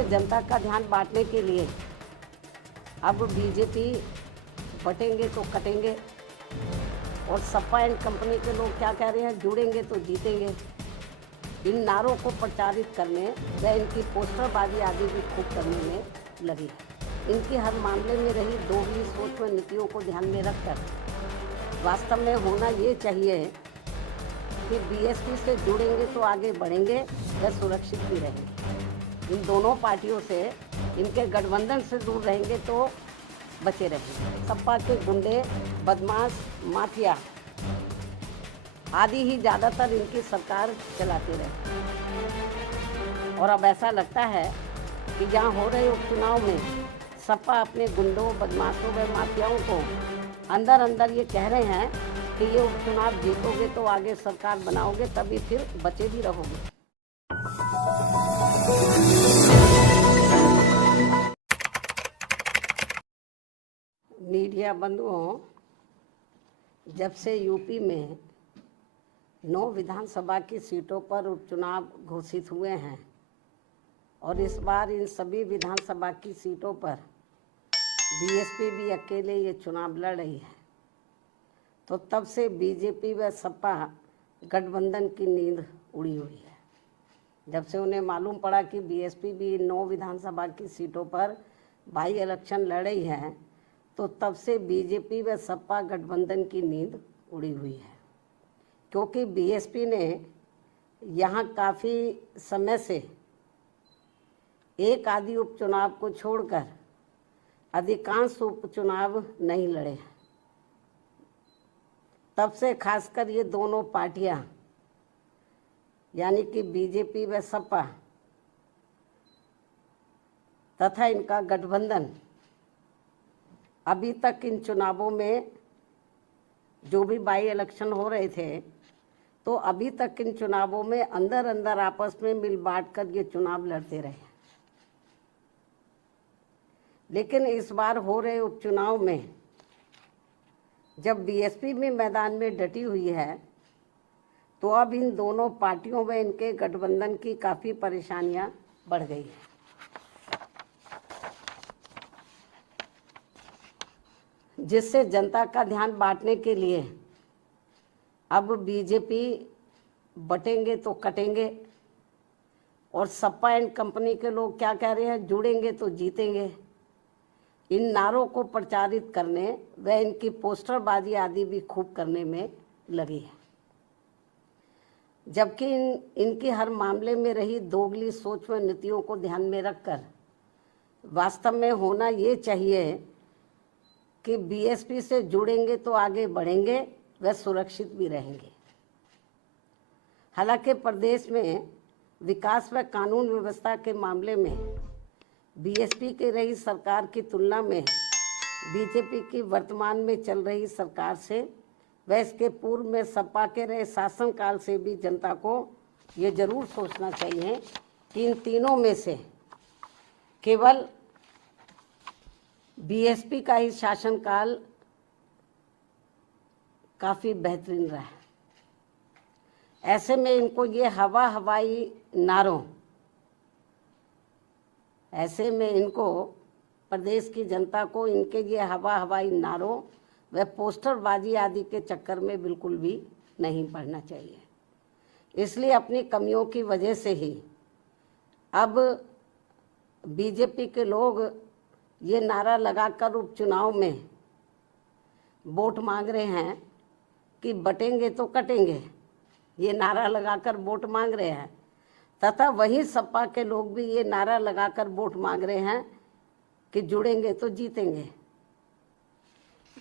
जिससे जनता का ध्यान बांटने के लिए अब बीजेपी बटेंगे तो कटेंगे और सपा एंड कंपनी के लोग क्या कह रहे हैं, जुड़ेंगे तो जीतेंगे। इन नारों को प्रचारित करने व इनकी पोस्टरबाजी आदि भी खूब करने में लगी है। इनकी हर मामले में रही दोगली सोच व नीतियों को ध्यान में रखकर वास्तव में होना ये चाहिए कि बीएसपी से जुड़ेंगे तो आगे बढ़ेंगे व सुरक्षित भी रहेंगे। इन दोनों पार्टियों से, इनके गठबंधन से दूर रहेंगे तो बचे रहेंगे। सपा के गुंडे, बदमाश, माफिया आदि ही ज़्यादातर इनकी सरकार चलाते रहे और अब ऐसा लगता है कि जहाँ हो रहे उपचुनाव में सपा अपने गुंडों, बदमाशों व माफियाओं को अंदर अंदर ये कह रहे हैं कि ये उपचुनाव जीतोगे तो आगे सरकार बनाओगे, तभी फिर बचे भी रहोगे। मीडिया बंधुओं, जब से यूपी में 9 विधानसभा की सीटों पर उपचुनाव घोषित हुए हैं और इस बार इन सभी विधानसभा की सीटों पर बीएसपी भी अकेले ये चुनाव लड़ रही है, तो तब से बीजेपी व सपा गठबंधन की नींद उड़ी हुई है। जब से उन्हें मालूम पड़ा कि बीएसपी भी 9 विधानसभा की सीटों पर बाई इलेक्शन लड़ रही है, तो तब से बीजेपी व सपा गठबंधन की नींद उड़ी हुई है, क्योंकि बीएसपी ने यहाँ काफ़ी समय से एक आदि उपचुनाव को छोड़कर अधिकांश उपचुनाव नहीं लड़े हैं। तब से खासकर ये दोनों पार्टियां यानी कि बीजेपी व सपा तथा इनका गठबंधन अभी तक इन चुनावों में जो भी बाई इलेक्शन हो रहे थे, तो अभी तक इन चुनावों में अंदर अंदर आपस में मिल बांट कर ये चुनाव लड़ते रहे। लेकिन इस बार हो रहे उपचुनाव में जब बीएसपी भी मैदान में डटी हुई है, तो अब इन दोनों पार्टियों व इनके गठबंधन की काफ़ी परेशानियां बढ़ गई हैं। जिससे जनता का ध्यान बांटने के लिए अब बीजेपी बटेंगे तो कटेंगे और सपा एंड कंपनी के लोग क्या कह रहे हैं, जुड़ेंगे तो जीतेंगे। इन नारों को प्रचारित करने व इनकी पोस्टरबाजी आदि भी खूब करने में लगी है, जबकि इनकी हर मामले में रही दोगली सोच व नीतियों को ध्यान में रखकर वास्तव में होना ये चाहिए कि बीएसपी से जुड़ेंगे तो आगे बढ़ेंगे व सुरक्षित भी रहेंगे। हालांकि प्रदेश में विकास व कानून व्यवस्था के मामले में बीएसपी की रही सरकार की तुलना में बीजेपी की वर्तमान में चल रही सरकार से व इसके पूर्व में सपा के रहे शासनकाल से भी जनता को ये जरूर सोचना चाहिए कि इन तीनों में से केवल बीएसपी का ही शासनकाल काफ़ी बेहतरीन रहा है। ऐसे में इनको ये हवाई नारों, ऐसे में इनको प्रदेश की जनता को इनके ये हवाई नारों व पोस्टरबाजी आदि के चक्कर में बिल्कुल भी नहीं पड़ना चाहिए। इसलिए अपनी कमियों की वजह से ही अब बीजेपी के लोग ये नारा लगाकर उपचुनाव में वोट मांग रहे हैं कि बटेंगे तो कटेंगे, ये नारा लगाकर वोट मांग रहे हैं, तथा वहीं सपा के लोग भी ये नारा लगाकर वोट मांग रहे हैं कि जुड़ेंगे तो जीतेंगे।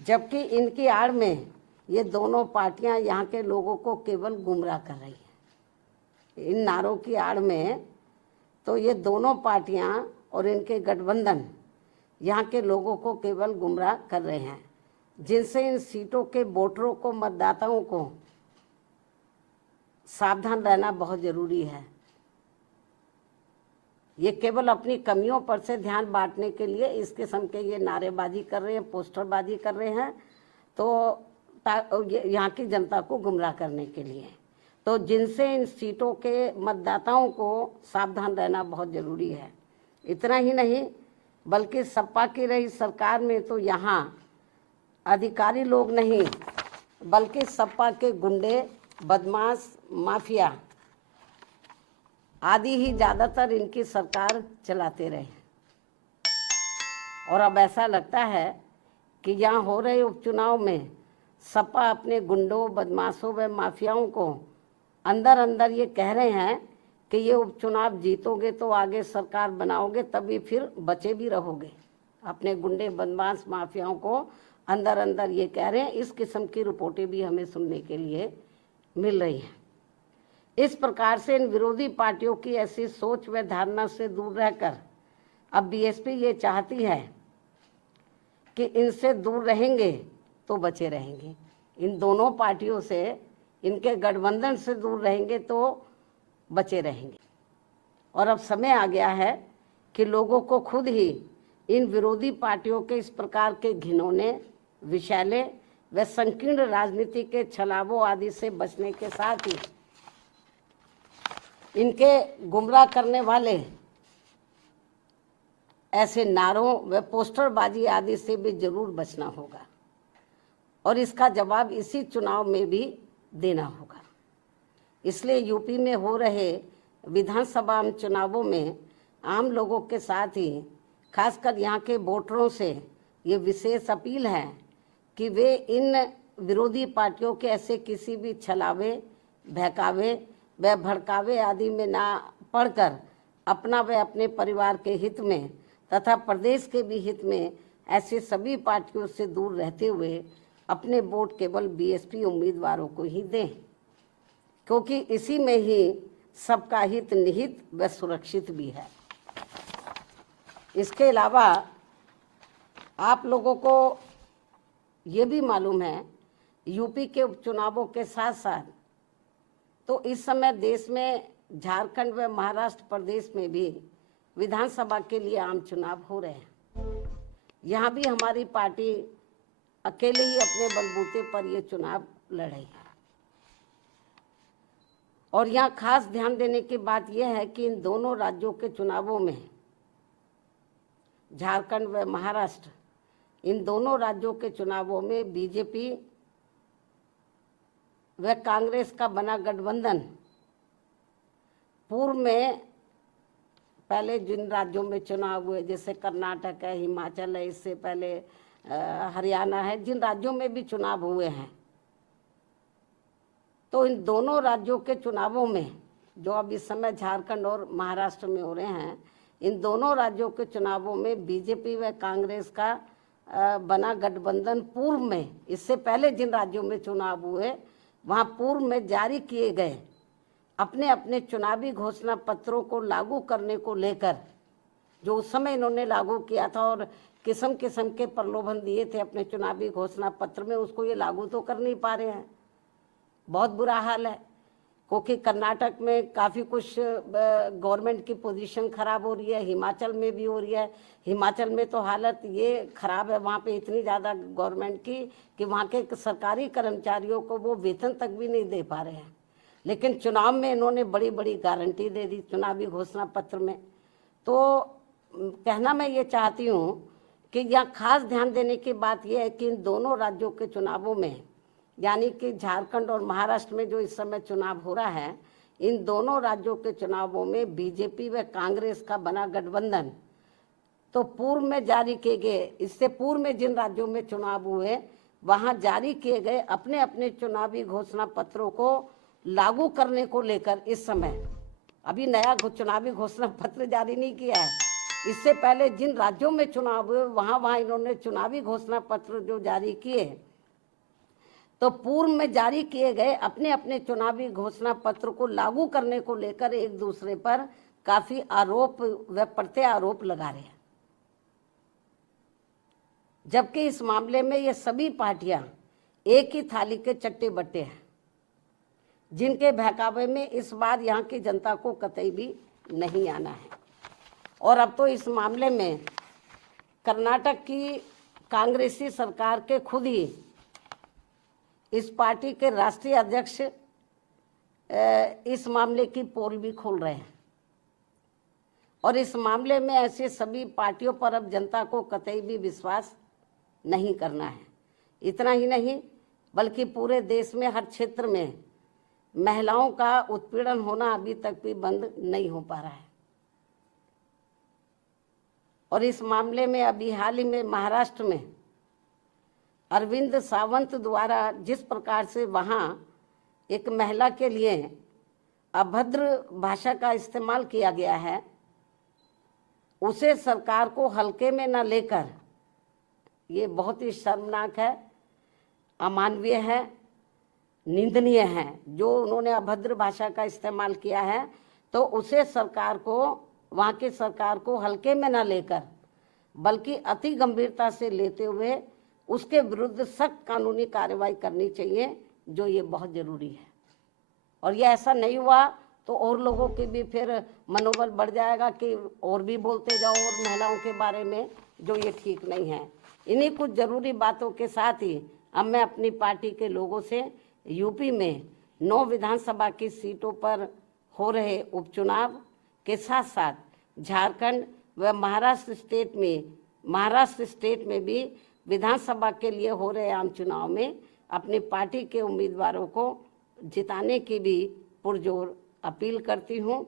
जबकि इनकी आड़ में ये दोनों पार्टियां यहाँ के लोगों को केवल गुमराह कर रही हैं। इन नारों की आड़ में तो ये दोनों पार्टियां और इनके गठबंधन यहाँ के लोगों को केवल गुमराह कर रहे हैं, जिनसे इन सीटों के वोटरों को, मतदाताओं को सावधान रहना बहुत ज़रूरी है। ये केवल अपनी कमियों पर से ध्यान बांटने के लिए इस किस्म के ये नारेबाजी कर रहे हैं, पोस्टरबाजी कर रहे हैं, तो यहाँ की जनता को गुमराह करने के लिए। तो जिनसे इन सीटों के मतदाताओं को सावधान रहना बहुत ज़रूरी है। इतना ही नहीं बल्कि सपा की रही सरकार में तो यहाँ अधिकारी लोग नहीं बल्कि सपा के गुंडे, बदमाश, माफिया आदि ही ज़्यादातर इनकी सरकार चलाते रहे। और अब ऐसा लगता है कि यहाँ हो रहे उपचुनाव में सपा अपने गुंडों, बदमाशों व माफियाओं को अंदर अंदर ये कह रहे हैं कि ये उपचुनाव जीतोगे तो आगे सरकार बनाओगे, तभी फिर बचे भी रहोगे। अपने गुंडे, बदमाश, माफियाओं को अंदर अंदर ये कह रहे हैं। इस किस्म की रिपोर्टें भी हमें सुनने के लिए मिल रही हैं। इस प्रकार से इन विरोधी पार्टियों की ऐसी सोच व धारणा से दूर रहकर अब बीएसपी ये चाहती है कि इनसे दूर रहेंगे तो बचे रहेंगे। इन दोनों पार्टियों से, इनके गठबंधन से दूर रहेंगे तो बचे रहेंगे। और अब समय आ गया है कि लोगों को खुद ही इन विरोधी पार्टियों के इस प्रकार के घिनौने, विषैले व संकीर्ण राजनीति के छलावों आदि से बचने के साथ ही इनके गुमराह करने वाले ऐसे नारों व पोस्टरबाजी आदि से भी जरूर बचना होगा और इसका जवाब इसी चुनाव में भी देना होगा। इसलिए यूपी में हो रहे विधानसभा चुनावों में आम लोगों के साथ ही खासकर यहाँ के वोटरों से ये विशेष अपील है कि वे इन विरोधी पार्टियों के ऐसे किसी भी छलावे, बहकावे व भड़कावे आदि में ना पढ़कर अपना व अपने परिवार के हित में तथा प्रदेश के भी हित में ऐसे सभी पार्टियों से दूर रहते हुए अपने वोट केवल बीएसपी उम्मीदवारों को ही दें, क्योंकि इसी में ही सबका हित निहित व सुरक्षित भी है। इसके अलावा आप लोगों को ये भी मालूम है, यूपी के उपचुनावों के साथ साथ तो इस समय देश में झारखंड व महाराष्ट्र प्रदेश में भी विधानसभा के लिए आम चुनाव हो रहे हैं। यहाँ भी हमारी पार्टी अकेले ही अपने बलबूते पर ये चुनाव लड़ेगी। और यहाँ खास ध्यान देने की बात यह है कि इन दोनों राज्यों के चुनावों में, झारखंड व महाराष्ट्र, इन दोनों राज्यों के चुनावों में बीजेपी व कांग्रेस का बना गठबंधन पूर्व में पहले जिन राज्यों में चुनाव हुए जैसे कर्नाटक है, हिमाचल है, इससे पहले हरियाणा है, जिन राज्यों में भी चुनाव हुए हैं, तो इन दोनों राज्यों के चुनावों में जो अब इस समय झारखंड और महाराष्ट्र में हो रहे हैं, इन दोनों राज्यों के चुनावों में बीजेपी व कांग्रेस का बना गठबंधन पूर्व में, इससे पहले जिन राज्यों में चुनाव हुए वहाँ पूर्व में जारी किए गए अपने अपने चुनावी घोषणा पत्रों को लागू करने को लेकर, जो उस समय इन्होंने लागू किया था और किस्म किस्म के प्रलोभन दिए थे अपने चुनावी घोषणा पत्र में, उसको ये लागू तो कर नहीं पा रहे हैं। बहुत बुरा हाल है, क्योंकि कर्नाटक में काफ़ी कुछ गवर्नमेंट की पोजीशन खराब हो रही है, हिमाचल में भी हो रही है। हिमाचल में तो हालत ये खराब है वहाँ पे इतनी ज़्यादा गवर्नमेंट की कि वहाँ के सरकारी कर्मचारियों को वो वेतन तक भी नहीं दे पा रहे हैं। लेकिन चुनाव में इन्होंने बड़ी बड़ी गारंटी दे दी चुनावी घोषणा पत्र में। तो कहना मैं ये चाहती हूँ कि यहाँ खास ध्यान देने की बात यह है कि इन दोनों राज्यों के चुनावों में, यानी कि झारखंड और महाराष्ट्र में जो इस समय चुनाव हो रहा है, इन दोनों राज्यों के चुनावों में बीजेपी व कांग्रेस का बना गठबंधन तो पूर्व में जारी किए गए, इससे पूर्व में जिन राज्यों में चुनाव हुए वहाँ जारी किए गए अपने अपने चुनावी घोषणा पत्रों को लागू करने को लेकर इस समय अभी नया चुनावी घोषणा पत्र जारी नहीं किया है। इससे पहले जिन राज्यों में चुनाव हुए वहाँ इन्होंने चुनावी घोषणा पत्र जो जारी किए, तो पूर्व में जारी किए गए अपने अपने चुनावी घोषणा पत्र को लागू करने को लेकर एक दूसरे पर काफी आरोप व प्रत्यारोप लगा रहे हैं। जबकि इस मामले में ये सभी पार्टियां एक ही थाली के चट्टे बट्टे हैं, जिनके बहकावे में इस बार यहाँ की जनता को कतई भी नहीं आना है। और अब तो इस मामले में कर्नाटक की कांग्रेसी सरकार के खुद ही इस पार्टी के राष्ट्रीय अध्यक्ष इस मामले की पोल भी खोल रहे हैं और इस मामले में ऐसे सभी पार्टियों पर अब जनता को कतई भी विश्वास नहीं करना है। इतना ही नहीं बल्कि पूरे देश में हर क्षेत्र में महिलाओं का उत्पीड़न होना अभी तक भी बंद नहीं हो पा रहा है। और इस मामले में अभी हाल ही में महाराष्ट्र में अरविंद सावंत द्वारा जिस प्रकार से वहाँ एक महिला के लिए अभद्र भाषा का इस्तेमाल किया गया है, उसे सरकार को हल्के में न लेकर ये बहुत ही शर्मनाक है, अमानवीय है, निंदनीय है। जो उन्होंने अभद्र भाषा का इस्तेमाल किया है तो उसे सरकार को, वहाँ की सरकार को हल्के में न लेकर बल्कि अति गंभीरता से लेते हुए उसके विरुद्ध सख्त कानूनी कार्रवाई करनी चाहिए, जो ये बहुत ज़रूरी है। और ये ऐसा नहीं हुआ तो और लोगों के भी फिर मनोबल बढ़ जाएगा कि और भी बोलते जाओ और महिलाओं के बारे में, जो ये ठीक नहीं है। इन्हीं कुछ ज़रूरी बातों के साथ ही अब मैं अपनी पार्टी के लोगों से यूपी में 9 विधानसभा की सीटों पर हो रहे उपचुनाव के साथ साथ झारखंड व महाराष्ट्र स्टेट में भी विधानसभा के लिए हो रहे आम चुनाव में अपनी पार्टी के उम्मीदवारों को जिताने की भी पुरजोर अपील करती हूँ।